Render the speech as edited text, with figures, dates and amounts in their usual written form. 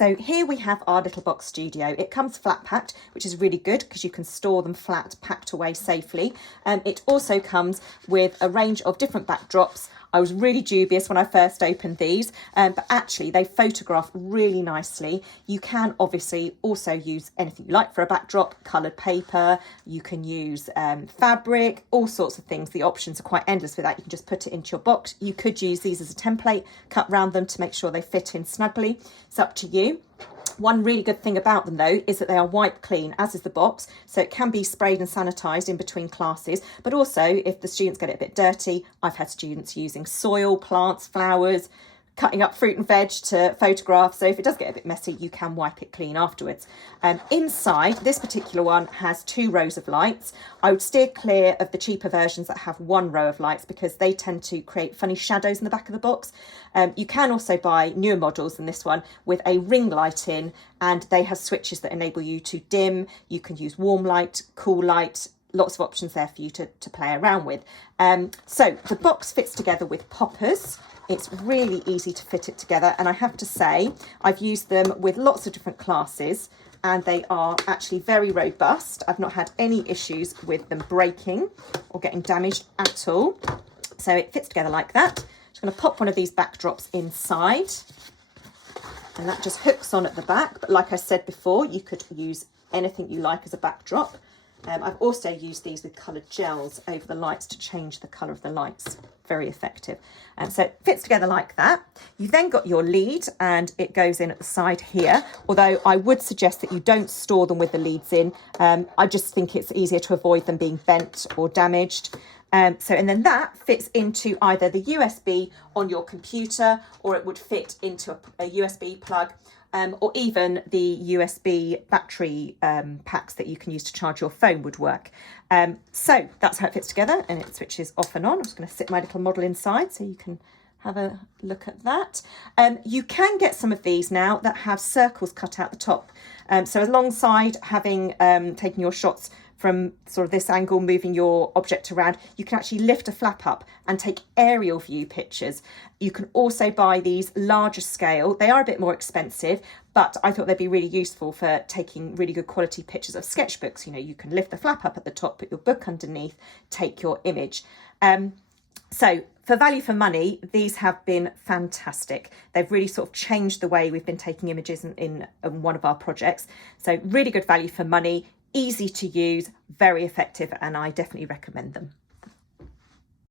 So here we have our little box studio. It comes flat packed, which is really good because you can store them flat, packed away safely. It also comes with a range of different backdrops. I was really dubious when I first opened these, but actually they photograph really nicely. You can obviously also use anything you like for a backdrop, coloured paper, you can use fabric, all sorts of things. The options are quite endless with that. You can just put it into your box. You could use these as a template, cut round them to make sure they fit in snugly. It's up to you. One really good thing about them though is that they are wipe clean, as is the box, so it can be sprayed and sanitised in between classes, but also if the students get it a bit dirty, I've had students using soil, plants, flowers, cutting up fruit and veg to photograph, so if it does get a bit messy you can wipe it clean afterwards. Inside, this particular one has 2 rows of lights. I would steer clear of the cheaper versions that have 1 row of lights because they tend to create funny shadows in the back of the box. You can also buy newer models than this one with a ring light in, and they have switches that enable you to dim. You can use warm light, cool light, lots of options there for you to play around with. So the box fits together with poppers. It's really easy to fit it together, and I have to say I've used them with lots of different classes and they are actually very robust. I've not had any issues with them breaking or getting damaged at all. So it fits together like that. Just going to pop one of these backdrops inside and that just hooks on at the back, but like I said before, you could use anything you like as a backdrop. I've also used these with coloured gels over the lights to change the colour of the lights. Very effective. So it fits together like that. You've then got your lead and it goes in at the side here, although I would suggest that you don't store them with the leads in. I just think it's easier to avoid them being bent or damaged. And then that fits into either the USB on your computer, or it would fit into a USB plug, or even the USB battery packs that you can use to charge your phone would work. So that's how it fits together, and it switches off and on. I'm just going to sit my little model inside so you can have a look at that. You can get some of these now that have circles cut out the top. So alongside having taken your shots from sort of this angle, moving your object around, you can actually lift a flap up and take aerial view pictures. You can also buy these larger scale. They are a bit more expensive, but I thought they'd be really useful for taking really good quality pictures of sketchbooks. You know, you can lift the flap up at the top, put your book underneath, take your image. So for value for money, these have been fantastic. They've really sort of changed the way we've been taking images in one of our projects. So really good value for money, easy to use, very effective, and I definitely recommend them.